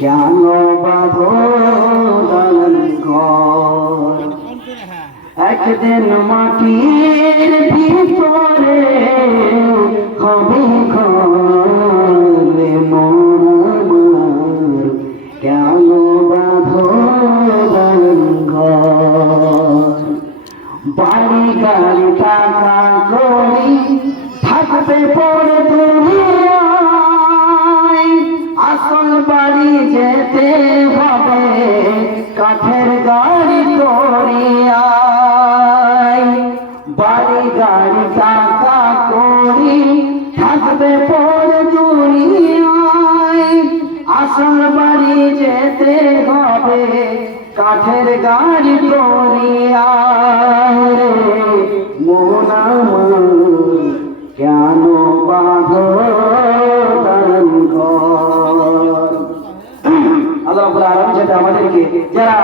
কেন বাঁধো দালান ঘর, একদিন মাটির ভিতরে হবে ঘর মোর। কেন বাঁধো দালান ঘর, বাড়ি গাড়ি টাকা করি থাকবে পরে দুনিয়ায়, আসল বাড়ি যেতে হবে কাঠের গাড়ি করিয়ায়। বাড়ি গাড়ি টাকা করি থাকবে পরে দুনিয়ায়, আসল বাড়ি যেতে হবে কাঠের গাড়ি করিয়ায়। মন আমার কেন বাঁধো দালান ঘর। আল্লাহ রাব্বুল আলামিন যাতে আমাদেরকে যারা